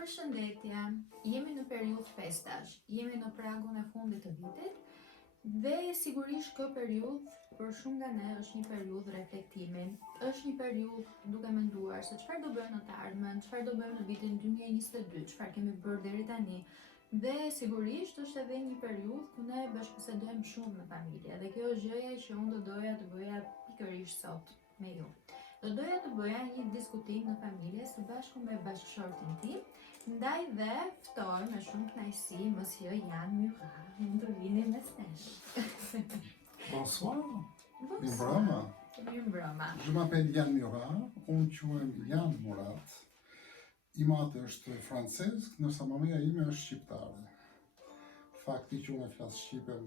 Përshëndetje, jemi në periudhë festash, jemi në pragun e fundit të vitit dhe sigurisht kjo periudhë për shumë nga ne është një periudhë reflektimi, është një periudhë duke menduar se çfarë do bëjmë në të ardhmen, çfarë do bëjmë në vitin 2022, çfarë kemi bërë deri tani. Dhe sigurisht është edhe një periudhë ku ne bashkëbisedojmë shumë në familje dhe kjo është gjëja që unë do doja të bëja pikërisht sot me ju. Do doja të bëja një diskutim në familje së bashku me bashkëshortin tim, ndaj dhe ftoj me shumë kënaqësi Monsieur Jan Murat, mund të vini mes nesh. Bonsoir. Bonsoir. Mirëmbrëma. Je m'appelle Jan Murat, unë quhem Jan Murat. Imati është francez, ndërsa mameja ime është shqiptare. Fakti që unë e flas shqipen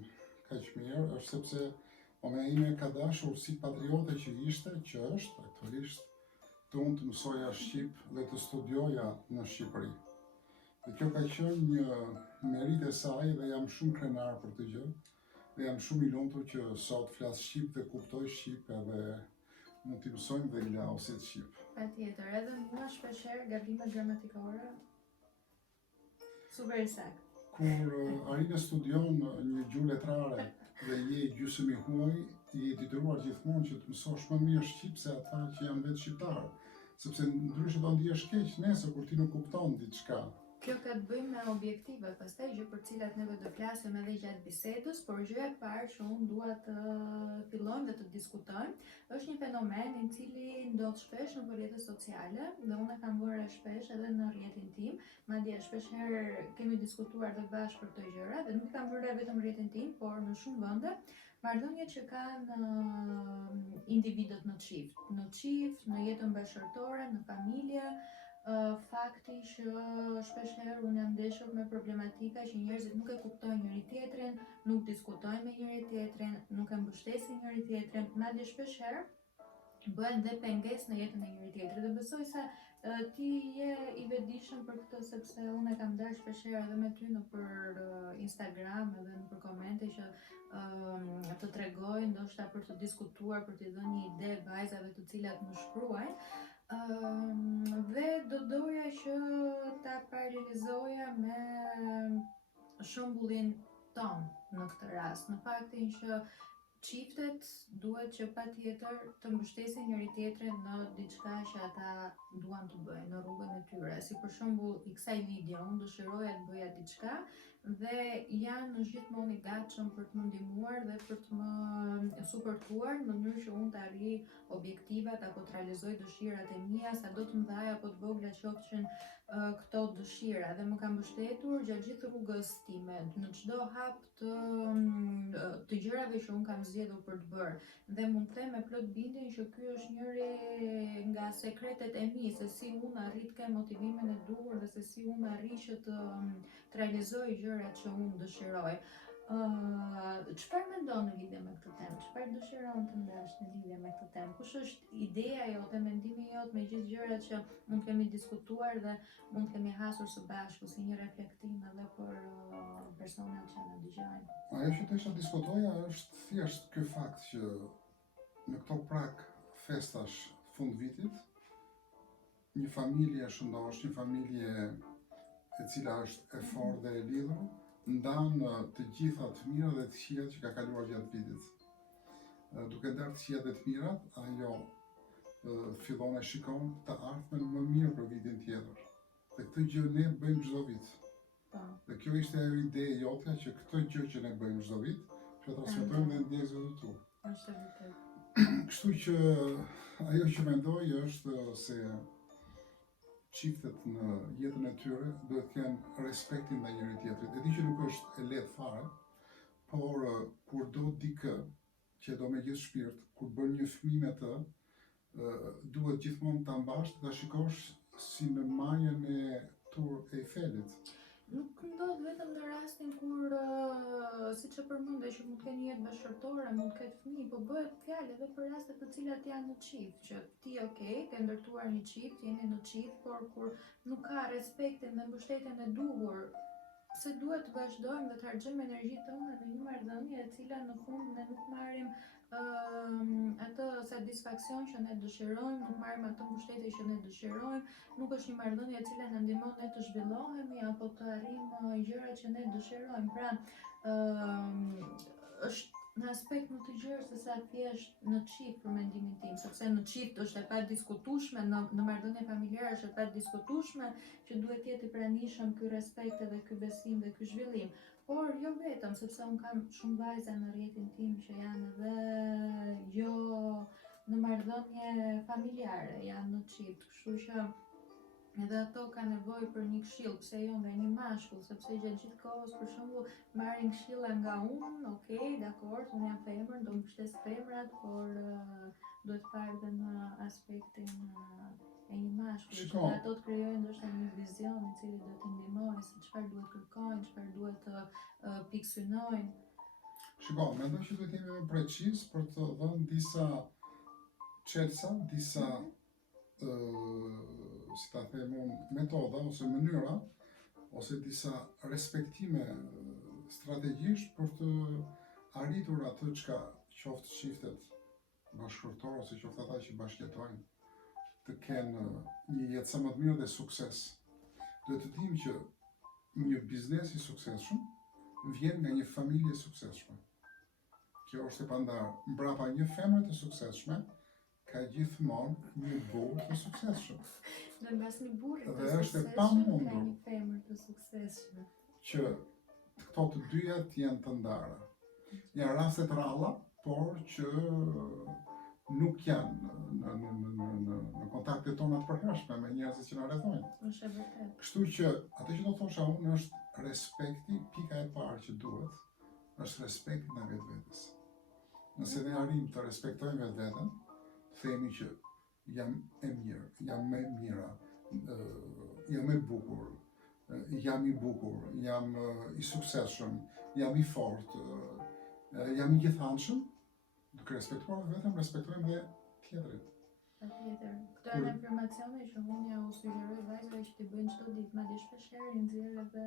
kaq mirë është sepse mameja ime ka dashur si patriote që ishte, që është aktualisht, të unë të mësoja shqip dhe të studioja në Shqipëri. Dhe kjo ka qenë një merit e saj dhe jam shumë krenar për të gjë. Dhe jam shumë i lumtur që sot flas shqip dhe kuptoj shqip edhe mund t'i mësojmë dhe lausit shqip. Patjetër, edhe mua shpeshherë gabimet gramatikore. Super sakt. Kur Arina studion një gjuhë letrare dhe je gjysmë i huaj, je detyruar gjithmonë që të mësosh më mirë shqip se ata që janë vetë shqiptarë, sepse ndryshe do ndihesh keq nesër kur ti nuk kupton diçka. Kjo ka të bëjë me objektive, pastaj gjë për cilat neve do flasim edhe gjatë bisedës, por gjëja e parë që unë dua të fillojmë dhe të diskutojmë është një fenomen i cili ndodh shpesh në rrjetet sociale dhe unë e kam bërë shpesh edhe në rrjetin tim, madje shpeshherë kemi diskutuar dhe bashkë për këto gjëra dhe nuk kam bërë vetëm në rrjetin tim, por në shumë vende. Marrëdhënie që kanë individët në çift, në jetën bashkëtorë, në familje. Fakti që shpeshherë unë jam ndeshur me problematika që njerëzit nuk e kuptojnë njëri tjetrin, nuk diskutojnë me njëri tjetrin, nuk e mbështesin njëri tjetrin, madje shpeshherë bëhen dhe pengesë në jetën e njëri tjetrit. Dhe besoj se ti je i vetëdijshëm për këtë sepse unë e kam dalë shpeshherë edhe me ty nëpër Instagram edhe nëpër komente që të tregoj, ndoshta për të diskutuar, për t'i dhënë një ide vajzave të cilat më shkruajnë. Dhe do doja që ta paralelizoja me shembullin ton në këtë rast, në faktin që çiftet duhet që patjetër të mbështesin njëri tjetrin në diçka që ata duan të bëjnë në rrugën e tyre. Si për shembull i kësaj video, unë dëshiroja të bëja diçka dhe janë gjithmonë i gatshëm për të më ndihmuar dhe për të më suportuar në mënyrë që unë të arrij objektivat apo të realizoj dëshirat e mia, sado të mëdha apo të vogla qofshin këto dëshira dhe më ka mbështetur gjatë gjithë rrugës time në çdo hap të gjërave që unë kam zgjedhur për të bërë. Dhe mund të them me plot bindjen që ky është njëri nga sekretet e mi, se si unë arrit të kem motivimin e duhur dhe se si unë arrit që të realizoj gjërat që unë dëshiroj. Çfarë mendon në lidhje me këtë temë? Çfarë dëshiron të ndash në lidhje me këtë temë? Kush është ideja jote, mendimi jot me gjithë gjërat që mund kemi diskutuar dhe mund kemi hasur së bashku si një reflektim edhe për personat që na dëgjojnë? Ajo që desha diskutoja është thjesht ky fakt që në këto prag festash fund vitit, një familje shëndosh, një familje e cila është e fortë dhe e lidhur, ndan të gjitha të mirat dhe të këqijat që ka kaluar gjatë vitit. Duke ndarë të këqijat dhe të mirat, ajo fillon e shikon të ardhmen më mirë për vitin tjetër. Dhe këtë gjë ne bëjmë çdo vit. Dhe kjo ishte ajo ide e jotja që këtë gjë që ne bëjmë çdo vit, që ta transmetojmë dhe ndjekësve të tu. Është vërtet. Kështu që ajo që mendoj është se çiftet në jetën e tyre duhet të kenë respektin ndaj njëri tjetrit. E di që nuk është e lehtë fare, por kur do dikë që do me gjithë shpirt, kur bën një fëmijë me të, duhet gjithmonë ta mbash dhe ta shikosh si në majën e Tur Eiffelit. Nuk ndodh vetëm në rastin kur, siç e përmendë, që mund të kenë një jetë bashkëtorë, mund të ketë fëmijë, po bëhet fjalë edhe për raste të cilat janë në çift, që ti ke ndërtuar një çift, jeni në çift, por kur nuk ka respektin dhe mbështetjen e duhur, se duhet të vazhdojmë dhe të harxojmë energjitë tonë në një marrëdhënie e cila në fund ne nuk marrim atë satisfaksion që ne dëshirojmë, nuk marrim atë mbështetje që ne dëshirojmë, nuk është një marrëdhënie e cila na ndihmon ne të zhvillohemi apo të arrijmë gjërat që ne dëshirojmë. Pra, është në aspekt më të gjerë se sa thjesht në çift për mendimin tim, sepse në çift është e padiskutueshme, në marrëdhënie familjare është e padiskutueshme që duhet jetë i pranishëm ky respekt edhe ky besim dhe ky zhvillim. Por jo vetëm, sepse unë kam shumë vajza në rrjetin tim që janë edhe jo në marrëdhënie familjare, janë në çift, kështu që edhe ato ka nevojë për një këshill, pse jo nga një mashkull, sepse gjatë gjithë kohës për shembull marrin këshilla nga unë, okay, dakor, unë jam femër, do mbështes femrat, por duhet parë edhe në aspektin e një mashkulli, që ato të krijojnë ndoshta një vizion i cili do t'i ndihmojë se çfarë duhet kërkojnë, çfarë duhet të piksynojnë. Shiko, mendoj që duhet jemi më preciz për të dhënë disa çelësa, disa si ta them unë, metoda ose mënyra ose disa respektime strategjisht për të arritur atë çka qoftë çiftet bashkëtorë ose qoftë ata që bashkëjetojnë të kenë një jetë sa më të mirë dhe sukses. Duhet të dimë që një biznes i suksesshëm vjen nga një familje e suksesshme. Kjo është e pandarë. Mbrapa një femre të suksesshme ka gjithmonë një burr të suksesshëm. Dhe mbas një burri të Dhe është e suksesshëm pamundur ka një femër të suksesshme. që këto të dyja të jenë të ndara. Janë raste të ralla, por që nuk janë në kontaktet tona të përhershme me njerëzit që na rrethojnë. Është e vërtetë. Kështu që atë që do thosha unë është respekti, pika e parë që duhet, është respekti ndaj vetvetes. Nëse ne arrim të respektojmë vetveten, themi që jam e mirë, jam më e mira, jam e bukur, jam i bukur, jam i suksesshëm, jam i fortë, jam i gjithanshëm, duke respektuar vetëm, respektojmë dhe tjetrin. Patjetër. Këto janë informacione që unë ja u sugjeroj vajzave që t'i bëjnë çdo ditë, madje shpeshherë i nxjerr edhe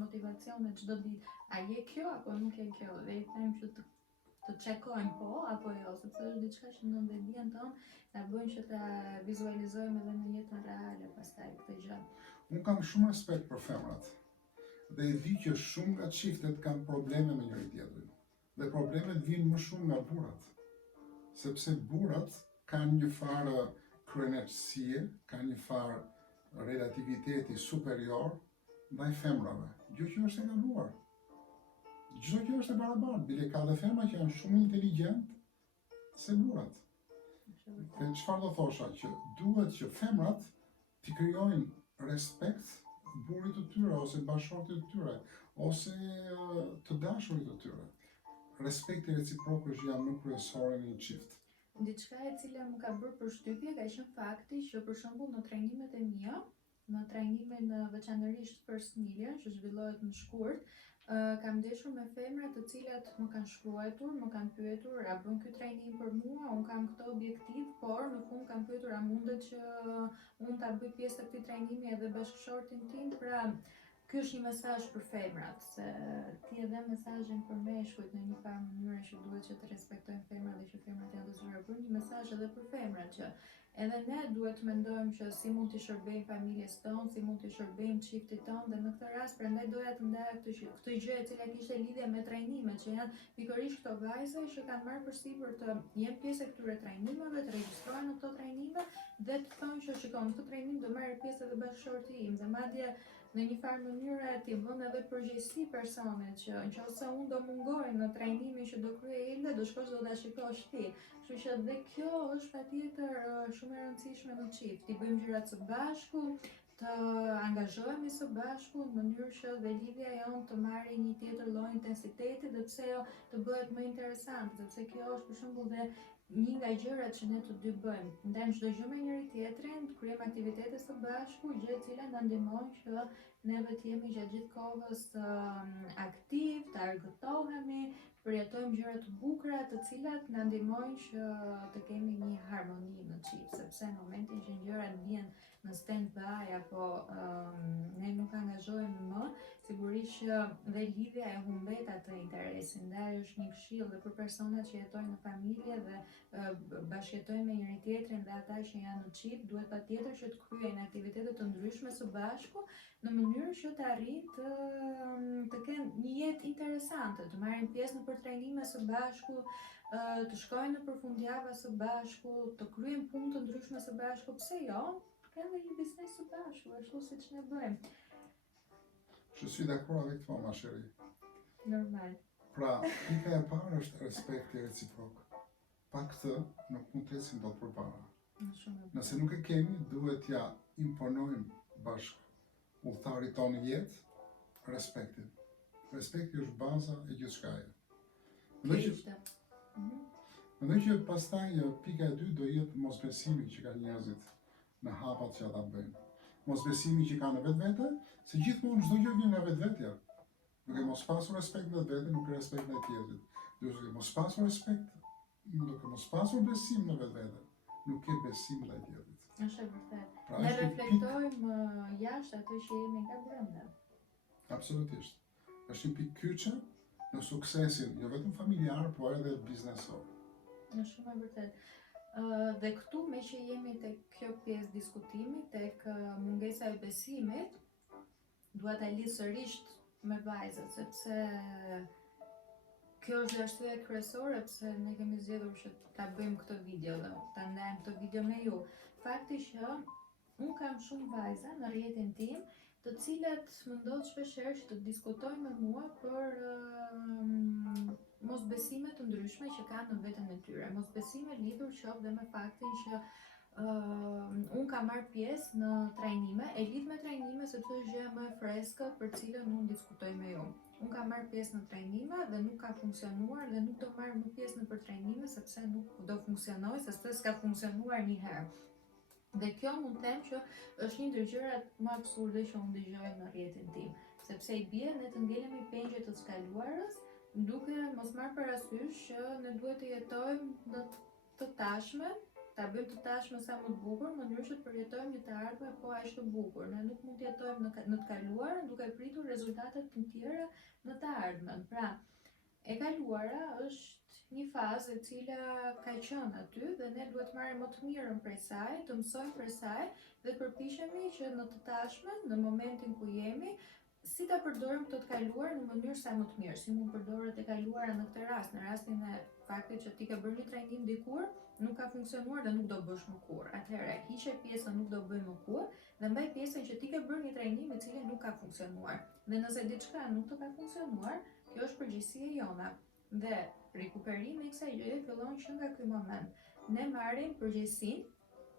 motivacione çdo ditë. A je kjo apo nuk je kjo? Dhe i them që të çekojmë po apo jo, sepse është diçka që në ndjenjën tonë na bën që ta vizualizojmë edhe në jetën reale pastaj këtë gjë. Unë kam shumë respekt për femrat dhe e di që shumë nga çiftet kanë probleme me njëri tjetrin. Dhe problemet vijnë më shumë nga burrat. Sepse burrat kanë një farë kryenësie, kanë një farë relativiteti superior ndaj femrave. Gjë që është e gabuar. Çdo gjë është e barabartë, bile ka dhe femra që janë shumë inteligjent se burrat. Dhe çfarë do thosha, që duhet që femrat t'i krijojnë respekt burrit të tyre ose bashortit të tyre ose të dashurit të tyre. Respekti reciprok është gjë më kryesore në një çift. Diçka e cila më ka bërë përshtypje ka qenë fakti që për shembull në trajnimet e mia, në trajnimin veçanërisht First Million që zhvillohet në shkurt, kam ndeshur me femra të cilat më kanë shkruar, më kanë pyetur a bën ky trajnim për mua, un kam këtë objektiv, por në fund kam pyetur a mundet që un ta bëj pjesë të këtij trajnimi edhe bashkëshortin tim. Pra, ky është një mesazh për femrat, se ti e dhe mesazhin për meshkujt në një farë mënyrë që duhet që të respektojnë femrat dhe që femrat janë të zgjuar, për një mesazh edhe për femrat që edhe ne duhet të mendojmë që si mund t'i shërbejmë familjes tonë, si mund t'i shërbejmë çiftit tonë, dhe në këtë rast prandaj doja të ndaja këtë gjë e cila kishte lidhje me trajnimet, që janë pikërisht këto vajza që kanë marrë përsipër të jenë pjesë e këtyre trajnimeve, të regjistrohen në këto trajnime dhe të thonë që shikon, në këtë trajnim do marrë pjesë edhe bashkëshorti im, dhe madje në një farë mënyrë t'i vënë edhe përgjegjësi personit që nëse unë do mungoj në trajnimin që do kryej Ilda, do shkosh do ta shikosh ti. Kështu që dhe kjo është patjetër shumë e rëndësishme në çift. Ti bëjmë gjërat së bashku, të angazhohemi së bashku në mënyrë që dhe lidhja jonë të marrë një tjetër lloj intensiteti dhe pse jo të bëhet më interesante, sepse kjo është për shembull dhe një nga gjërat që ne të dy bëjmë. Ndajmë çdo gjë me njëri tjetrin, të kryejmë aktivitete së bashku, gjë e cila na ndihmon që neve të jemi gjatë gjithë kohës aktiv, të argëtohemi, të përjetojmë gjëra të bukura, të cilat na ndihmojnë që të kemi një harmoni në çift, sepse në momentin që gjërat vijnë në stand-by apo ne nuk angazhohemi më, sigurisht sërish dhe lidhja e humbet atë interesin, ndaj është një këshill dhe për personat që jetojnë në familje dhe bashkëjetojnë me njëri tjetrin dhe ata që janë në çift, duhet patjetër që të kryejnë aktivitete të ndryshme së bashku në mënyrë që të arrijë të kenë një jetë interesante, të marrin pjesë në trajnime së bashku, të shkojnë në përfundjava së bashku, të kryejnë punë të ndryshme së bashku, pse jo? Kanë një biznes së bashku, ashtu siç ne bëjmë. Je suis d'accord avec toi, ma chérie. Normal. Pra, pika e parë është respekti reciprok. Pa këtë, nuk mund të ecim dot përpara. Nëse nuk e kemi, duhet ja imponojmë bashkë udhëtarit tonë jetë respektin. Respekti është baza e gjithçkaje. Mendoj që pastaj pika e dytë do jetë mosbesimi që ka njerëzit në hapat që ata bëjnë. Mosbesimi që ka në vetvete, se gjithmonë çdo gjë vjen nga vetvetja. Duke mos pasur respekt në vetvete, nuk ke respekt në tjetrit. Duke mos pasur respekt, duke mos pasur besim në vetvete, nuk ke besim ndaj tjetrit. Është e vërtetë. Pra, ne reflektojmë jashtë atë që jemi nga brenda. Absolutisht. Është një pikë kyçe në suksesin, jo vetëm familjar, por edhe biznesor. Është shumë e vërtetë. Dhe këtu me që jemi tek kjo pjesë diskutimi, tek mungesa e besimit, dua ta lidh sërish me vajzat, sepse kjo është arsyeja kryesore pse ne kemi zgjedhur që ta bëjmë këtë video dhe ta ndajmë këtë video me ju. Fakti që unë kam shumë vajza në rrjetin tim, të cilat më ndodh shpeshherë që të diskutojnë me mua për mosbesime të ndryshme që kanë në veten e tyre. Mosbesime lidhur qoftë dhe me faktin që unë kam marrë pjesë në trajnime, e lidh me trajnime sepse është gjëja më e freskët për cilën unë diskutoj me ju. Unë kam marrë pjesë në trajnime dhe nuk ka funksionuar dhe nuk do marr më pjesë në trajnime sepse nuk do funksionoj, sepse s'ka funksionuar një herë. Dhe kjo mund të them që është një ndër gjërat më absurde që unë dëgjoj në rrjetin tim, sepse i bie ne të ndjelemi pengje të skaluarës, duke mos marrë parasysh që ne duhet të jetojmë në të tashmen, ta bëjmë të tashmen sa më të bukur, në mënyrë që të përjetojmë një të ardhme po aq të bukur. Ne nuk mund të jetojmë në të kaluarën duke pritur rezultate të tjera në të ardhmen. Pra, e kaluara është një fazë e cila ka qenë aty dhe ne duhet marrim më të mirën prej saj, të mësojmë prej saj dhe përpiqemi që në të tashmen, në momentin ku jemi, si ta përdorim të kaluar në mënyrë sa më të mirë, si mund përdoret e kaluara në këtë rast, në rastin e faktit që ti ke bërë një trajnim dikur, nuk ka funksionuar dhe nuk do bësh më kurrë. Atëherë, hiqe pjesën nuk do bëj më kurrë dhe mbaj pjesën që ti ke bërë një trajnim i cili nuk ka funksionuar. Dhe nëse diçka nuk të ka funksionuar, kjo është përgjegjësia jona. Dhe rikuperimi i kësaj gjëje fillon që nga ky moment. Ne marrim përgjegjësinë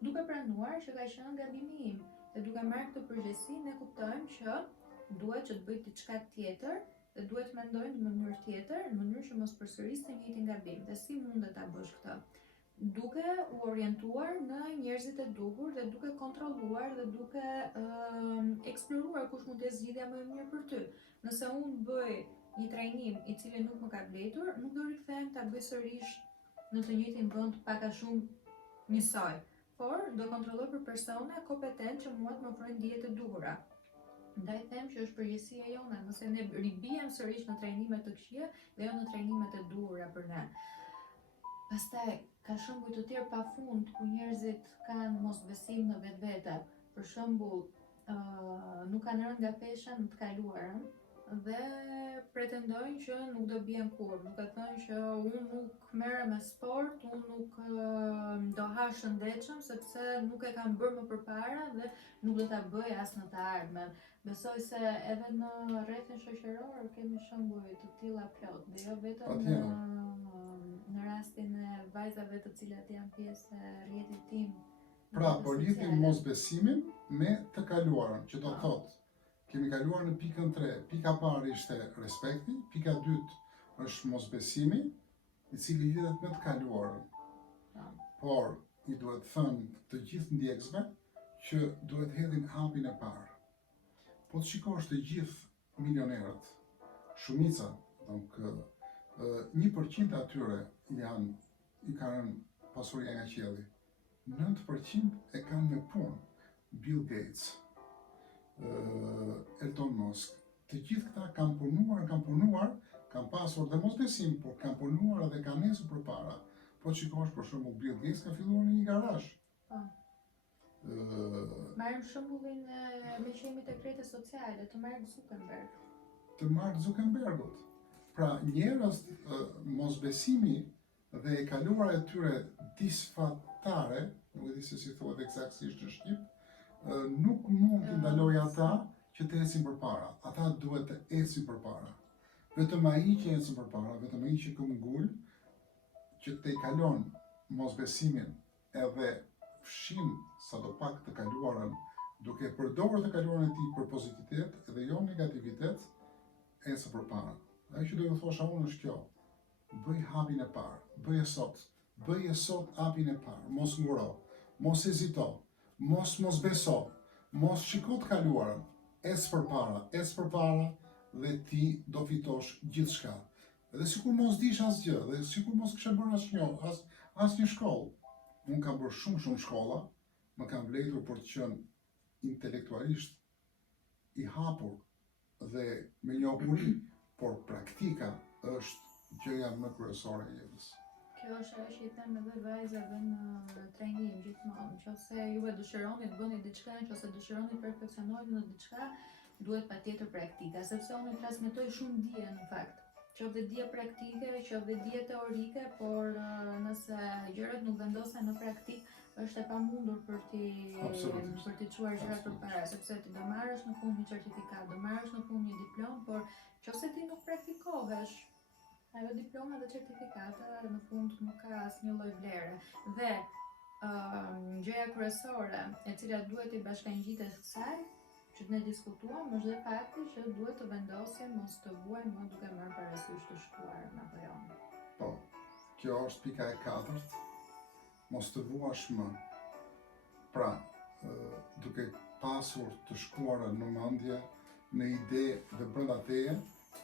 duke pranuar që ka qenë gabimi im. Dhe duke marrë këtë përgjegjësi, ne kuptojmë që duhet që të bëj diçka tjetër dhe duhet mendojmë në mënyrë tjetër, në mënyrë që mos përsërisë të njëjtin gabim. Dhe si mundet ta bësh këtë? Duke u orientuar në njerëzit e duhur dhe duke kontrolluar dhe duke eksploruar kush mund të jetë zgjidhja më e mirë për ty. Nëse unë bëj një trajnim i cili nuk më ka vlerësuar, nuk do rikthehem ta bëj sërish në të njëjtin vend pak a shumë njësoj, por do kontrolloj për persona kompetent që mua të më ofrojnë dijet e duhura. Ndaj them që është përgjegjësia jona, nëse ne ribijem sërish në trajnime të këqija dhe jo në trajnimet e duhura për ne. Pastaj ka shembuj të tjerë pafund ku njerëzit kanë mosbesim në vetvete. Për shembull, nuk kanë rënë nga pesha në të kaluarën dhe pretendojnë që nuk do bien kurrë. Duke thënë që unë nuk merrem me sport, unë nuk do ha shëndetshëm sepse nuk e kam bërë më përpara dhe nuk do ta bëj as në të ardhmen. Besoj se edhe në rrethin shoqëror kemi shembuj të tilla plot, dhe jo vetëm në rastin e vajzave të cilat janë pjesë e rrjetit tim. Pra, po lidhim mosbesimin me të kaluarën, që do thotë kemi kaluar në pikën 3. Pika parë ishte respekti, pika 2 është mosbesimi, i cili lidhet me të kaluarën. Por i duhet thënë të gjithë ndjekësve që duhet hedhin hapin e parë. Po të shikosh të gjithë milionerët, shumica, 1% atyre i kanë pasuria nga qielli. 9% e kanë me punë. Bill Gates, Elon Musk, të gjithë këta kanë punuar, kanë pasur dhe mosbesim, por kanë punuar edhe kanë nesër përpara. Po shikosh për shembull Bill Gates ka filluar në një garazh. Po. Marrim shembullin me që jemi tek rrjetet sociale të Mark Zuckerbergut. Pra njerëz mosbesimi dhe e kaluara e tyre disfatare, nuk e di se si thuhet eksaktësisht në shqip, nuk mund të ndalojë ata që të ecin përpara. Ata duhet të ecin përpara. Vetëm ai që ecën përpara, vetëm ai që këmbgul, që te kalon mosbesimin edhe fshin sadopak të kaluarën, duke përdorur të kaluarën e tij për pozitivitet dhe jo negativitet, ecë përpara. Ajo që do të thosha unë është kjo: bëj hapin e parë, bëje sot hapin e parë, mos nguro, mos hezito, mos beso, mos shiko të kaluarën, ecë përpara dhe ti do fitosh gjithçka. Dhe sikur mos dish asgjë, dhe sikur mos kishe bërë asnjë shkollë. Unë kam bërë shumë shkolla, më kam vlerëtur për të qenë intelektualisht i hapur dhe me njohuri, por praktika është gjëja më kryesore e jetës. Kjo është ajo që i them edhe vajzave në trajnim gjithmonë, nëse ju e dëshironi të bëni diçka, nëse dëshironi të perfeksionoheni në diçka, duhet patjetër praktika, sepse unë transmetoj shumë dije në fakt. Qoftë dije praktike, qoftë dije teorike, por nëse gjërat nuk vendosen në praktik, është e pamundur për t'i çuar gjërat përpara, sepse ti do marrësh në fund një certifikat, do marrësh në fund një diplomë, por nëse ti nuk praktikohesh, ajo diploma dhe certifikata në fund nuk ka asnjë lloj vlere. Dhe gjëja kryesore e cila duhet i bashkangjitet kësaj, që ne diskutuam, është dhe fakti që duhet të vendosim mos të vuajmë më duke marrë parasysh të shkuarën apo jo. Po, kjo është pika e katërt. Mos të vuash më. Pra, duke pasur të shkuarën në mendje, në ide dhe brenda teje,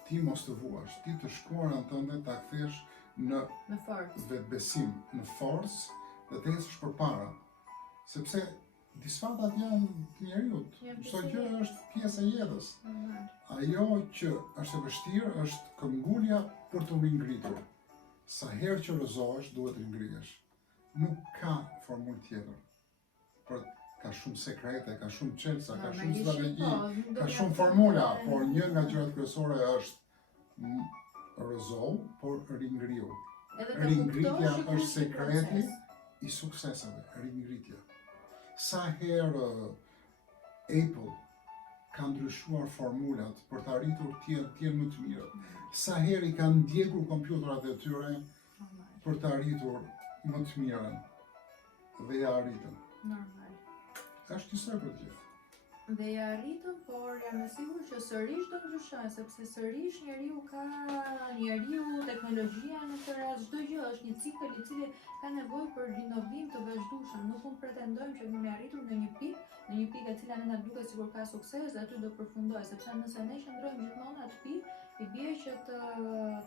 ti mos të vuash, ti të shkuarën tënde ta kthesh në forcë, vetbesim, në forcë dhe të ecësh përpara. Sepse disfatat janë të njerëzit. Çdo gjë është pjesë e jetës. Ajo që është e vështirë është këmbgulja për të ngritur. Sa herë që rrëzohesh, duhet të ngrihesh. Nuk ka formulë tjetër. Por ka shumë sekrete, ka shumë çelësa, ka shumë strategji, ka shumë formula, por një nga gjërat kryesore është rrëzohu, por ringrihu. Ringritja është sekreti i sukseseve, ringritja. Sa herë Apple ka ndryshuar formulat për të arritur të jenë më të mirë. Sa herë i kanë ndjekur kompjuterat e tyre për të arritur më të mirën dhe ja arritën. Normal. Është njësoj për të gjithë. Dhe ja arritën, por jam e sigurt që sërish do ndryshojnë, sepse sërish njeriu, teknologjia në këtë rast, çdo gjë është një cikël i cili ka nevojë për rinovim të vazhdueshëm. Nuk mund pretendojmë që kemi arritur në një pikë e cila ne na duket sikur ka sukses dhe aty do përfundojë, sepse nëse ne qëndrojmë gjithmonë atë pikë, i bie që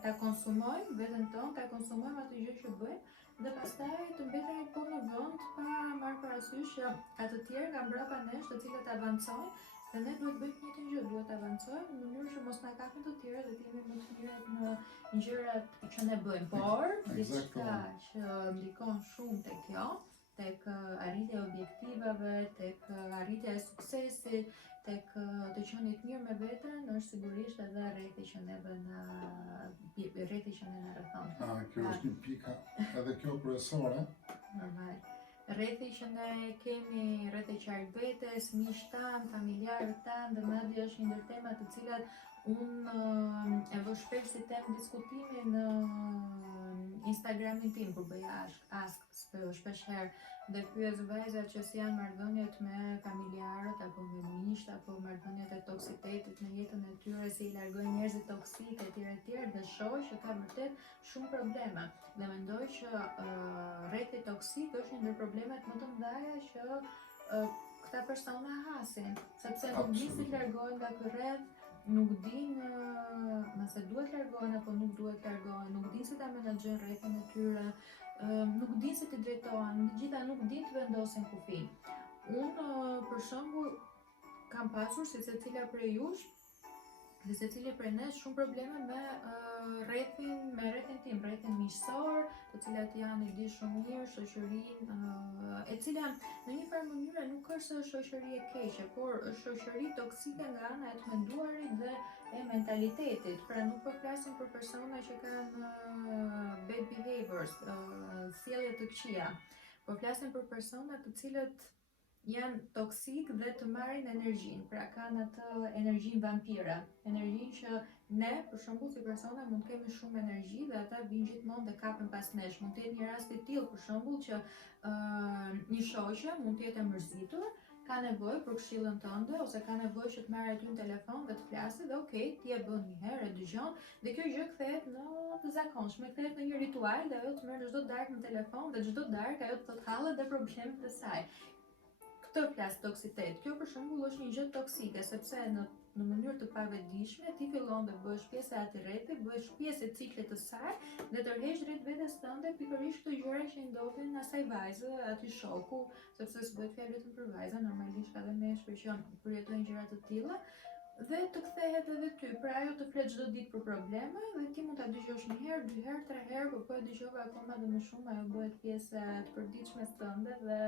ta konsumojmë veten tonë, ta konsumojmë atë gjë që bëjmë, dhe pastaj të mbetemi po në vend pa marrë parasysh që ka të tjerë nga mbrapa nesh të cilët avancojnë, dhe ne duhet bëjmë një të gjë, duhet avancojmë në mënyrë që mos na kapin të tjerë dhe të jemi më të mirë në gjërat që ne bëjmë. Por, diçka që ndikon shumë tek kjo, tek arritja e objektivave, tek arritja e suksesit, tek të qenit mirë me veten, është sigurisht edhe rrethi që ne na rrethon. Kjo është një pika edhe kjo kryesore. Normal. Rrethi që ne kemi, rreth e qark vetes, miq tan, familjarët tan, dhe madje është një ndër temat të cilat unë e vë shpesh si temë diskutimi në Instagramin tim, kur bëj ask shpesh herë dhe pyes vajzat që si janë marrëdhëniet me familjarët apo me miqt apo marrëdhëniet e toksitetit në jetën e tyre, si i largojnë njerëzit toksik etj, dhe shoh që ka vërtet shumë probleme. Dhe mendoj që rrethi toksik është një ndër problemet më të mëdha që këta persona hasin, sepse nuk din si largohen nga ky rreth, nuk din nëse duhet largohen apo nuk duhet largohen, nuk din si ta menaxhojnë rrethin e tyre, nuk din se të drejtohen, gjitha nuk din të vendosin kufin. Unë, për shembull, kam pasur si secila prej jush Dhe secili prej nesh shumë probleme me rrethin tim, rrethin miqësor, të cilat janë i di shumë mirë, shoqërinë, e cila në një farë mënyrë nuk është shoqëri e keqe, por është shoqëri toksike nga ana e të menduarit dhe e mentalitetit. Pra nuk po flasim për persona që kanë bad behaviors, sjellje të këqija, po flasim për persona të cilët janë toksik dhe të marrin energjinë, pra kanë atë energjinë vampira, energjinë që ne, për shembull, si persona mund të kemi shumë energji dhe ata vinë gjithmonë dhe kapen pas nesh. Mund të jetë një rast i tillë, për shembull, që një shoqe mund të jetë e mërzitur, ka nevojë për këshillën tënde ose ka nevojë që të marrë aty në telefon dhe të flasë dhe okay, ti e bën një herë, e dëgjon dhe kjo gjë kthehet në të zakonshme, kthehet në një ritual dhe ajo të merr çdo darkë në telefon dhe çdo darkë ajo të thotë hallet dhe problemet e saj. Këtë flas toksitet. Kjo për shembull është një gjë toksike sepse në mënyrë të pavetdijshme ti fillon të bësh pjesë e atij rrethi, bëhesh pjesë e ciklit të saj dhe tërheq drejt vetes tënde pikërisht këto gjëra që i ndodhin asaj vajze, atij shoku, sepse s'bëhet fjalë vetëm për vajza, normalisht ka dhe meshkuj që përjetojnë gjëra të tilla dhe të kthehet edhe ty. Pra ajo të flet çdo ditë për probleme dhe ti mund ta dëgjosh një herë, dy herë, tre herë, por po e dëgjova akoma dhe më shumë, ajo bëhet pjesë e të përditshmes tënde dhe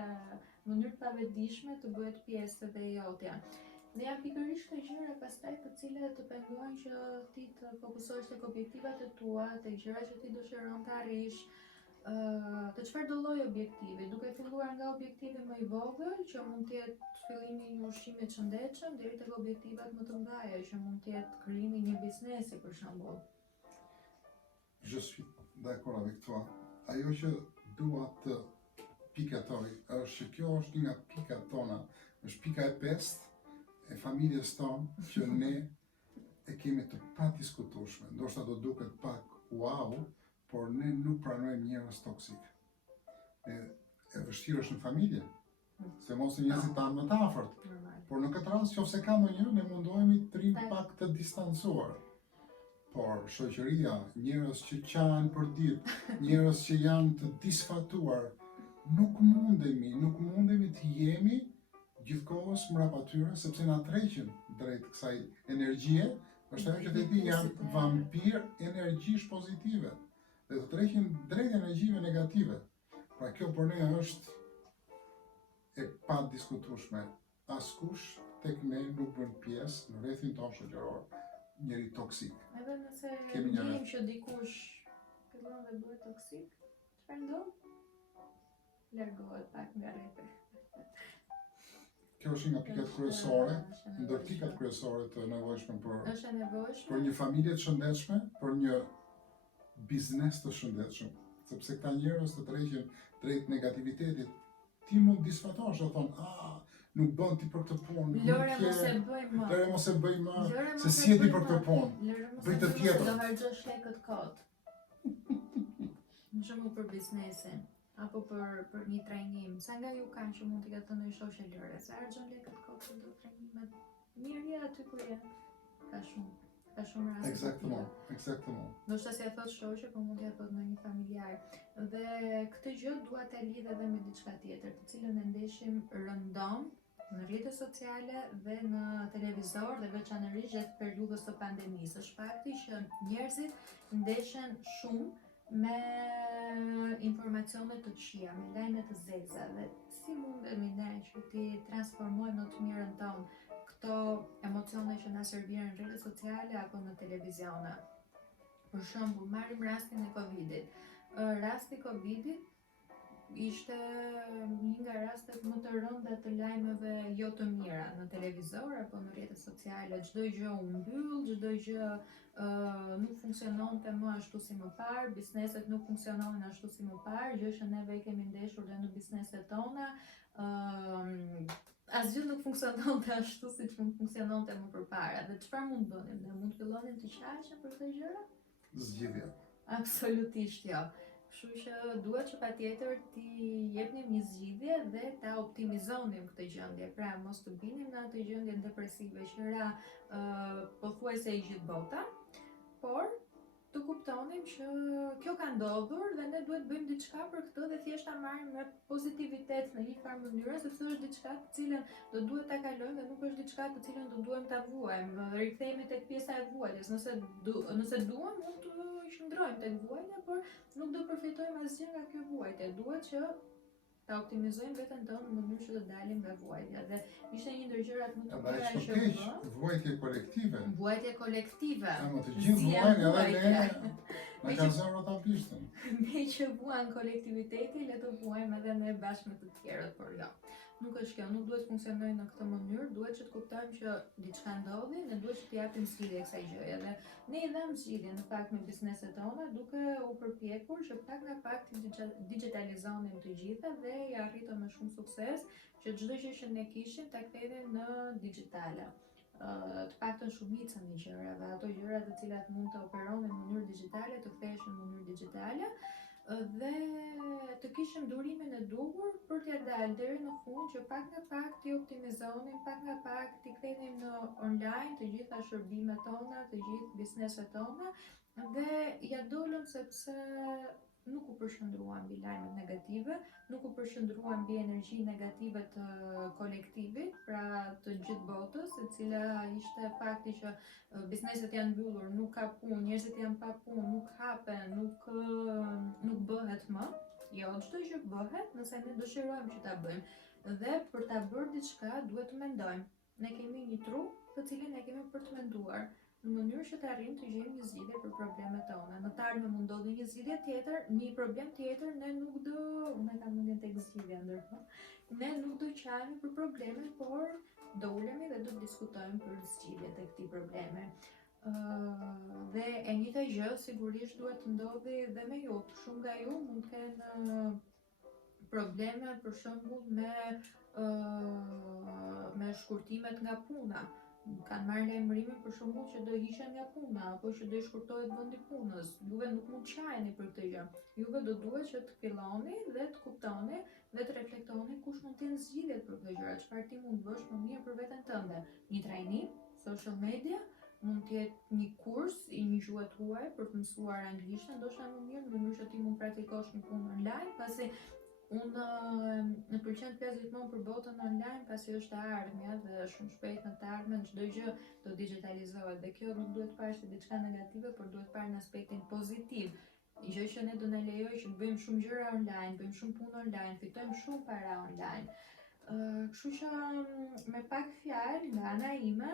në mënyrë të pavetdijshme të bëhet pjesë edhe e jotja. Dhe janë pikërisht këto gjëra pastaj të cilat të pengojnë që ti të fokusohesh tek objektivat e tua, tek gjërat që ti dëshiron të arrish, të çfarëdo lloji objektivi, duke filluar nga objektivi më i vogël që mund të jetë fillimi i një ushqimi të shëndetshëm deri tek objektivat më të mëdha që mund të jetë krijimi i një biznesi për shembull. Je suis d'accord avec toi. Ajo që dua të pikatoj është që kjo është një nga pikat tona, është pika e pestë e familjes tonë që ne e kemi të padiskutueshme. Ndoshta do duket pak wow, por ne nuk pranojmë njerëz toksik. E vështirë është në familje, se mos e njerëzit tanë më të afërt. Por në këtë rast, nëse ka ndonjë, ne mundohemi të rrim pak të distancuar. Por shoqëria, njerëz që qahen për ditë, njerëz që janë të disfatuar, nuk mundemi të jemi gjithkohës mbrapa tyre, sepse na tërheqin drejt kësaj energjie, është ajo që të di janë vampir energjish pozitive dhe të tërheqin drejt energjive negative. Pra kjo për ne është e padiskutueshme. Askush tek ne nuk bën pjesë në rrethin tonë shoqëror njëri toksik. Edhe nëse ndjejmë që dikush fillon dhe bëhet toksik, çfarë ndodh? Largohet pak nga rrethi. Kjo është nga pikat kryesore, ndër pikat kryesore të nevojshme për një familje të shëndetshme, për një biznes të shëndetshëm, sepse këta njerëz të tërheqin drejt negativitetit. Ti mund disfatosh, do thonë, nuk bën ti për këtë punë. Lore mos e bëj më. Se si e ti për këtë punë. Bëj të tjetër. Do harxhosh lekët kot. Në shembull për biznesin, apo për një trajnim. Sa nga ju kanë që mund t'i ketë thënë një shoqe Lore, sa harxhon lekët kot për do trajnimet. Mirë aty ku janë. Ka shumë raste. Exactement. Ndoshta si e thot shoqe, po mund t'ia thot në një familjar. Dhe këtë gjë dua ta lidh edhe me diçka tjetër, të cilën e ndeshim rëndom në rrjetet sociale dhe në televizor dhe veçanërisht gjatë periudhës së pandemisë. Është fakti që njerëzit ndeshen shumë me informacione të këqija, me lajme të zeza dhe si mundemi ne që ti transformojmë në të mirën tonë këto emocione që na serviren në rrjetet sociale apo në televiziona. Për shembull, marrim rastin e Covidit. Rasti i Covidit ishte një nga rastet më të rënda të lajmeve jo të mira në televizor apo në rrjetet sociale. Çdo gjë u mbyll, çdo gjë nuk funksiononte më ashtu si më parë, bizneset nuk funksiononin ashtu si më parë, gjë që neve i kemi ndeshur dhe në bizneset tona. Asgjë nuk funksiononte ashtu siç mund funksiononte më përpara. Dhe çfarë mund bënim? Ne mund fillonim të qashem për këtë gjëra? Zgjidhja. Absolutisht jo. Kështu që duhet që patjetër t'i jepnim një zgjidhje dhe ta optimizonim këtë gjendje. Pra mos të binim në atë gjendjen depresive që ra pothuajse i gjithë bota, por të kuptonim që kjo ka ndodhur dhe ne duhet bëjmë diçka për këtë dhe thjesht ta marrim me pozitivitet në një farë mënyrë, sepse është diçka të cilën do duhet ta kalojmë dhe nuk është diçka të cilën do duhem ta vuajmë. Rikthehemi tek pjesa e vuajtjes. Nëse duam, mund të qëndrojmë tek vuajtja, por nuk do përfitojmë asgjë nga kjo vuajtje. Duhet që ta optimizojmë veten tonë në mënyrë që të dalim nga vuajtja. Dhe ishte një ndër gjërat më të Andaj mira është që keq, bë. vuajtje kolektive. Vuajtje kolektive. Ama të gjithë Zia vuajnë edhe vuajtja. ne na ka zënë ata pistën. Me që vuan kolektiviteti, le të vuajmë edhe ne bashkë me të tjerët, por jo. Nuk është kjo, nuk duhet të funksionojë në këtë mënyrë, duhet që të kuptojmë që diçka ndodhi, ne duhet që të japim zgjidhje kësaj gjëje dhe ne i dhëm zgjidhje në fakt me bizneset tona duke u përpjekur që pak nga pak të digitalizonim të gjitha dhe i arritëm me shumë sukses që çdo gjë që ne kishim ta kthehemi në digjitale. Të paktën shumicën e gjërave, ato gjëra të cilat mund të operonin në mënyrë digjitale, të ktheheshin në mënyrë digjitale dhe të kishim durimin e duhur për t'ja dalë deri në fund që pak nga pak t'i optimizonim, pak nga pak t'i kthenim në online të gjitha shërbimet tona, të gjithë bizneset tona dhe ja dolëm sepse nuk u përshëndruan mbi lajmet negative, nuk u përshëndruan mbi energji negative të kolektivit, pra të gjithë botës, e cila ishte fakti që bizneset janë mbyllur, nuk ka punë, njerëzit janë pa punë, nuk hapen, nuk bëhet më. Jo, çdo gjë bëhet nëse ne dëshirojmë që ta bëjmë. Dhe për ta bërë diçka duhet të mendojmë. Ne kemi një trup të cilin e kemi për të menduar në mënyrë që të arrijmë të gjejmë një zgjidhje për problemet tona. Në të ardhmen mund ndodhi një zgjidhje tjetër, një problem tjetër, ne nuk do, unë kam mendjen tek zgjidhja ndërkohë. Ne nuk do qajemi për problemin, por do ulemi dhe do diskutojmë për zgjidhjet e këtij problemi. Dhe e njëjta gjë sigurisht duhet të ndodhi dhe me ju. Shumë nga ju mund të kenë probleme për shembull me shkurtimet nga puna. Kanë marrë lajmërimin për shembull që do hiqen nga puna apo që do i shkurtohet vendi punës. Juve nuk mund të qajeni për këtë gjë. Juve do duhet që të filloni dhe të kuptoni dhe të reflektoni kush mund të jenë zgjidhjet për këtë gjëra, çfarë ti mund të bësh më mirë për veten tënde. Një trajnim, social media, mund të jetë një kurs i një gjuhë huaj për të mësuar anglishtën, ndoshta më mirë në mënyrë që ti mund praktikosh një punë online, pasi unë në pëlqen të pjes gjithmonë për botën online, pasi është e ardhmja dhe shumë shpejt në të ardhmen çdo gjë do digitalizohet dhe kjo nuk duhet parë si diçka negative, por duhet parë në aspektin pozitiv. Gjë që ne do na lejojë që të bëjmë shumë gjëra online, bëjmë shumë punë online, fitojmë shumë para online. Kështu që me pak fjalë nga ana ime,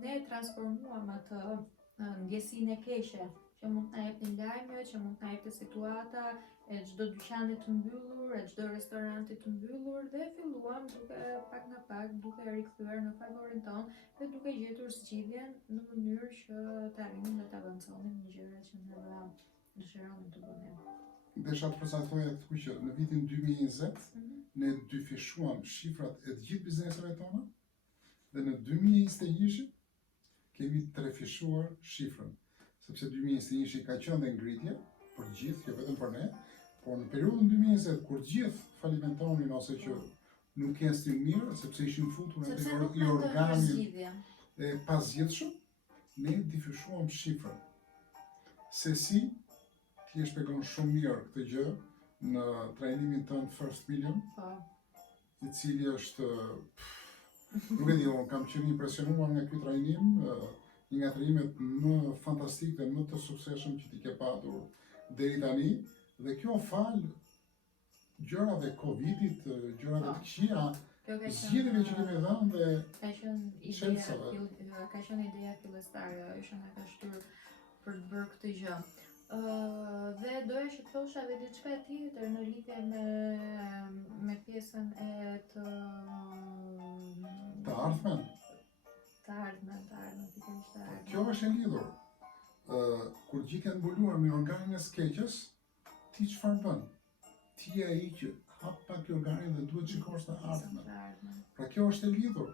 ne transformuam atë ndjesinë e keqe që mund të na jepnin lajme, që mund të na jepte situata e çdo dyqani të mbyllur, e çdo restoranti të mbyllur dhe filluam duke pak nga pak duke rikthyer në favorin ton dhe duke gjetur zgjidhjen në mënyrë që të arrijmë dhe të avanconim në gjërat që ne dëshironim të bënim. Desha të përcaktoja këtu që në vitin 2020 ne dyfishuam shifrat e të gjithë bizneseve tona dhe në 2021 kemi trefishuar shifrën, sepse 2021 ka qenë dhe ngritje për gjithë, jo vetëm për ne, por në periudhën 2020 kur gjithë falimentonin ose që nuk kenë stil mirë, sepse ishin futur në i organin e pazjetshëm, ne dyfishuam shifrën. Se si ti e shpjegon shumë mirë këtë gjë në trajnimin tënd First Million, i cili është nuk e di, unë kam qenë impresionuar nga ky trajnim, një nga trajnimet më fantastik dhe më të suksesshëm që ti ke patur deri tani, dhe kjo fal gjërave Covidit, gjërave të këqija, zgjidhjeve që kemi dhënë dhe ka qenë ideja fillestare që na ka shtyr për të bërë këtë gjë. Dhe doja që të thosha edhe diçka tjetër në lidhje me pjesën e të ardhmen. Të ardhmen, pikërisht të ardhmen. Kjo është e lidhur. Kur gjithë janë mbuluar me organin e skeqës, ti çfarë bën? Ti je ai që hap pak organin dhe duhet shikosh të ardhmen. Pra kjo është e lidhur.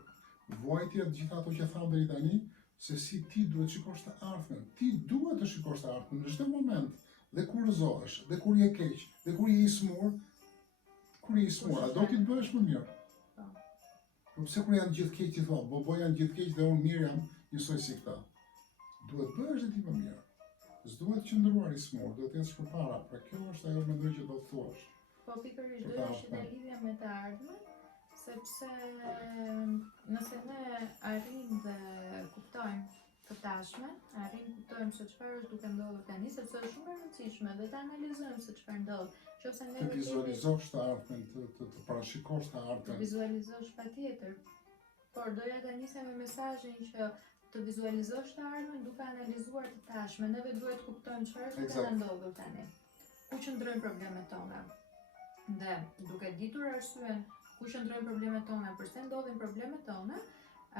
Vuajtja të gjitha ato që tham deri tani, se si ti duhet shikosh të ardhmen. Ti duhet të shikosh të ardhmen në çdo moment. Dhe kur rëzohesh, dhe kur je keq, dhe kur je i smur, a do ti të bëhesh më mirë? Po pse kur janë gjithë keq ti thon, bo janë gjithë keq dhe unë mirë jam njësoj si këta. duhet bëhesh dhe ti më mirë. S'duhet qëndruar i smur, duhet të jesh përpara. Pra kjo është ajo mendoj që do të thuash. Po pikërisht Për do ta të ishte thënë. lidhja me të ardhmen, sepse nëse ne arrim dhe kuptojmë të tashmen, arrim kuptojmë se çfarë është duke ndodhur tani, sepse është shumë e rëndësishme dhe të analizojmë se çfarë ndodh. Nëse ne Të kemi vizualizosh të ardhmen, të parashikosh të të ardhmen. vizualizosh patjetër, por doja ta nisja me mesazhin që të vizualizosh të ardhmen duke analizuar të tashmen, neve duhet të kuptojmë çfarë është duke Eksakt. na ndodhur tani. Ku qëndrojnë problemet tona? Dhe duke ditur arsyen ku qëndrojnë problemet tona, përse ndodhin problemet tona,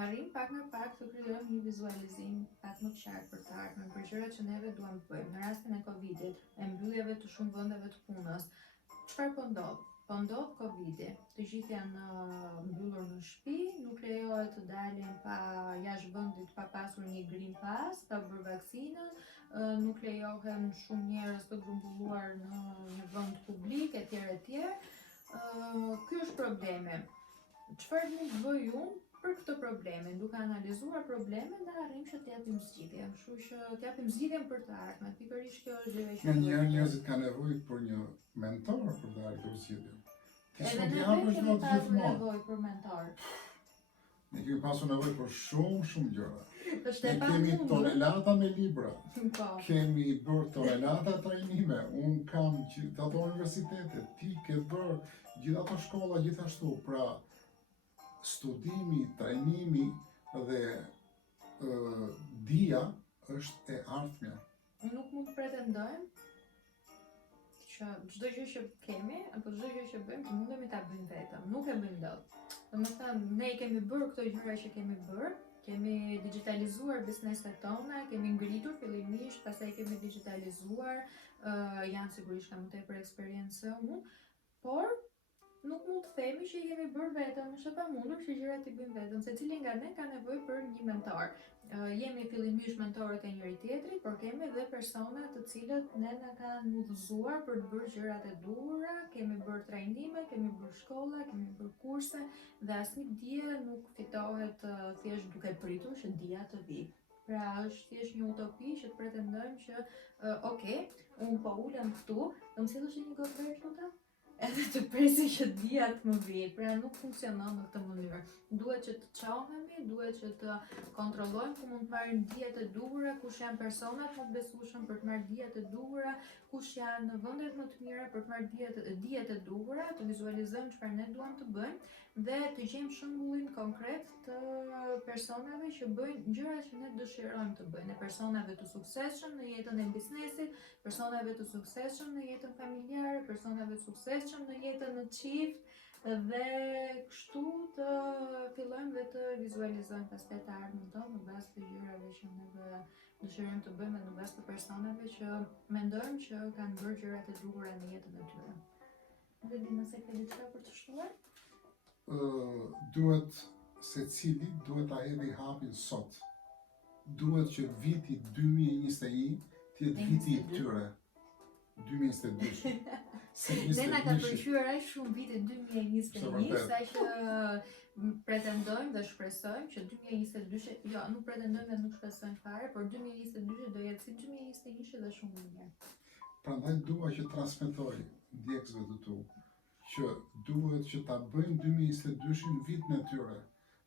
arrim pak në pak të krijojmë një vizualizim pak më të qartë për të ardhmen, për gjërat që neve duam të bëjmë. Në rastin e Covidit, e mbylljeve të shumë vendeve të punës, çfarë po ndodh? Po ndodh Covidi, të gjithë janë mbyllur në shtëpi, nuk lejohet të dalin pa jashtë vendit pa pasur një green pass, pa bërë vaksinën, nuk lejohen shumë njerëz të grumbulluar në një vend publik etj etj. Ky është problemi. Çfarë mund të bëj unë për këtë problemin, duke analizuar problemin dhe arrim që të japim zgjidhje. Kështu që të japim zgjidhjen për të ardhmen. Pikërisht kjo është gjëja që Në njerë njerëzit ka nevojë për një mentor për të arritur zgjidhje. Ti edhe s'mund ne t'i vetë japësh kemi dot pasur gjithmonë. nevojë për mentor. Ne kemi pasur nevojë për shumë gjëra. Është Ne e kemi pamundur. tonelata me libra, Po. kemi bërë tonelata trajnime, unë kam gjithë ato universitetet, ti ke bërë gjithë ato shkolla gjithashtu, pra studimi, trajnimi dhe dia është e ardhmja. Nuk mund të pretendojmë që çdo gjë që kemi apo çdo gjë që bëjmë të mundemi ta bëjmë vetëm. Nuk e bëjmë dot. Domethënë ne i kemi bërë këto gjëra që kemi bërë, kemi digitalizuar bizneset tona, kemi ngritur fillimisht, pastaj kemi digitalizuar, janë sigurisht kam më tepër eksperiencë se unë, por nuk mund të themi që i kemi bërë vetëm, është e pamundur që gjërat i bëjmë vetëm, secili nga ne ka nevojë për një mentor. Jemi fillimisht mentorët e njëri tjetrit, por kemi edhe persona të cilët ne na kanë udhëzuar për të bërë gjërat e duhura, kemi bërë trajnime, kemi bërë shkolla, kemi bërë kurse dhe asnjë dije nuk fitohet thjesht duke pritur që dija të vi. Pra është thjesht një utopi që të pretendojmë që okay, unë po ulem këtu, do më sillesh një gotë verë këtu? Edhe të presi që dija të më vijë, pra nuk funksionon në këtë mënyrë. Duhet që të çohemi, duhet që të kontrollojmë ku mund të marrim dijet e duhura, kush janë personat më të besueshëm për të marrë dijet e duhura, kush janë vendet më të mira për të marrë dijet e duhura, të vizualizojmë çfarë ne duam të bëjmë dhe të gjejmë shembullin konkret të personave që bëjnë gjërat që ne dëshirojmë të bëjnë, personave të suksesshëm në jetën e biznesit, personave të suksesshëm në jetën familjare, personave të suksesshëm në jetën në çift dhe kështu të fillojmë dhe të vizualizojmë pastaj të ardhmen tonë në bazë të gjërave që ne dëshirojmë të bëjmë në bazë të personave që mendojmë që kanë bërë gjërat e duhura në jetën e tyre. Dhe di nëse ke diçka për të shtuar? Duhet secili duhet ta hedhë hapin sot. Duhet që viti 2021 të jetë viti i tyre. 2022. Ne na ka pëlqyer aq shumë viti 2021 sa që pretendojmë dhe shpresojmë që 2022, jo, nuk pretendojmë dhe nuk shpresojmë fare, por 2022 do jetë si 2021 dhe shumë më mirë. Prandaj dua që transmetoj ndjekësve të tu që duhet që ta bëjnë 2022-shin vitin e tyre.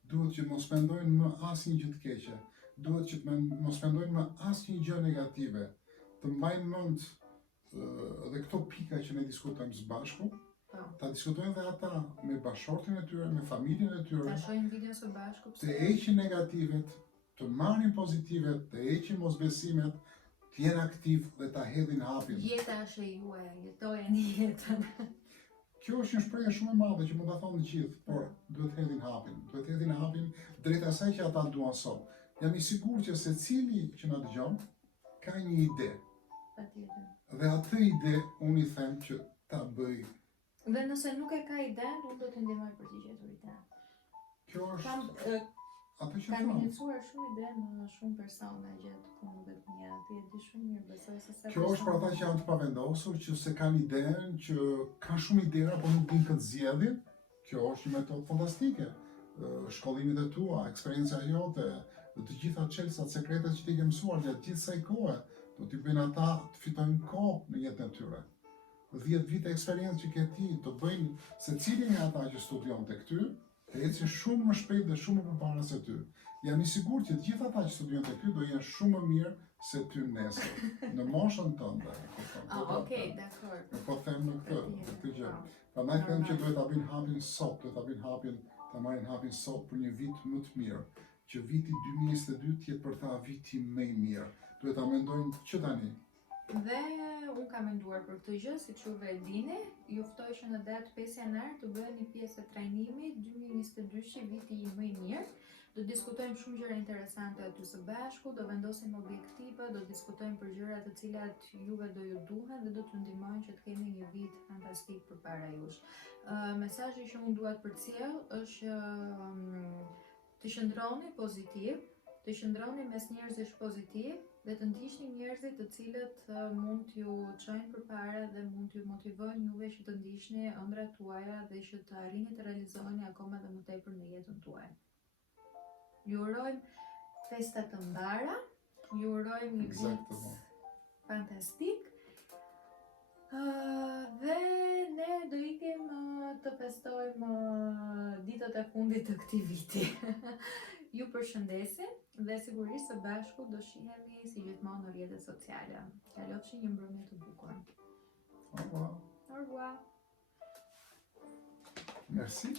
Duhet që mos mendojnë më asnjë gjë të keqe. Duhet që mos mendojnë më asnjë gjë negative. Të mbajnë mend dhe këto pika që ne diskutojmë së bashku, ta diskutojnë dhe ata me bashortin e tyre, me familjen e tyre. Ta shohin videon së bashku. Të heqin negativet, të marrin pozitivet, të heqin mosbesimet, të jenë aktiv dhe ta hedhin hapin. Jeta është e juaj, jetojeni jetën. Kjo është një shprehje shumë e madhe që mund ta thonë të gjithë, por duhet të hedhin hapin. Duhet të hedhin hapin drejt asaj që ata duan sot. Jam i sigurt që secili që na dëgjon ka një ide. Patjetër. Dhe atë ide unë i them që ta bëj. Dhe nëse nuk e ka ide, unë do të ndihmoj për të gjetur ide. Kjo është atë që kam them. iniciuar shumë ide në shumë persona gjatë punëve të mia. Ti e di shumë mirë, besoj se sa. Kjo është për ata që janë të pavendosur, që se kanë idenë, që kanë shumë idera, por nuk dinë këtë zgjedhin. Kjo është një metodë fantastike. Shkollimet e tua, eksperjenca jote, dhe të gjitha çelësat sekrete që ti ke mësuar gjatë gjithë kësaj kohe, do t'i bëjnë ata të fitojnë kohë në jetën e tyre. 10 vite eksperiencë që ke ti të bëjnë se cili nga ata që studion tek ty, të ecin shumë më shpejt dhe shumë më përpara se ty. Jam i sigurt që të gjithë ata që studion tek ty do jenë shumë më mirë se ty nesër, në moshën tënde. Okej, dakor. Po them në këtë gjë. Prandaj them që duhet ta bëjnë hapin sot, duhet ta bëjnë hapin, ta marrin hapin sot për një vit më të mirë, që viti 2022 të jetë për ta viti më i mirë. Duhet ta mendojnë që tani. Dhe unë kam menduar për këtë gjë, si juve e dini, ju ftoj që në datë 5 janar të bëheni pjesë e trajnimit 2022 viti i më i mirë. Do diskutojmë shumë gjëra interesante aty së bashku, do vendosim objektive, do diskutojmë për gjëra të cilat juve do ju duhen dhe do t'ju ndihmojnë që të keni një vit fantastik përpara jush. Mesazhi që unë dua të përcjell është të qëndroni pozitiv, të qëndroni mes njerëzish pozitiv dhe të ndiqni njerëzit të cilët mund t'ju çojnë përpara dhe mund t'ju motivojnë juve që të ndiqni ëndrat tuaja dhe që të arrini të realizoheni akoma dhe më tepër në jetën tuaj. Ju urojmë festa të mbara, ju urojmë një vit fantastik dhe ne do ikim të festojmë ditët e fundit të këtij viti. Ju përshëndesim dhe sigurisht së bashku do shihemi si gjithmonë në rrjetet sociale. Kalofshi një mbrëmje të bukur. Au revoir. Au revoir. Merci.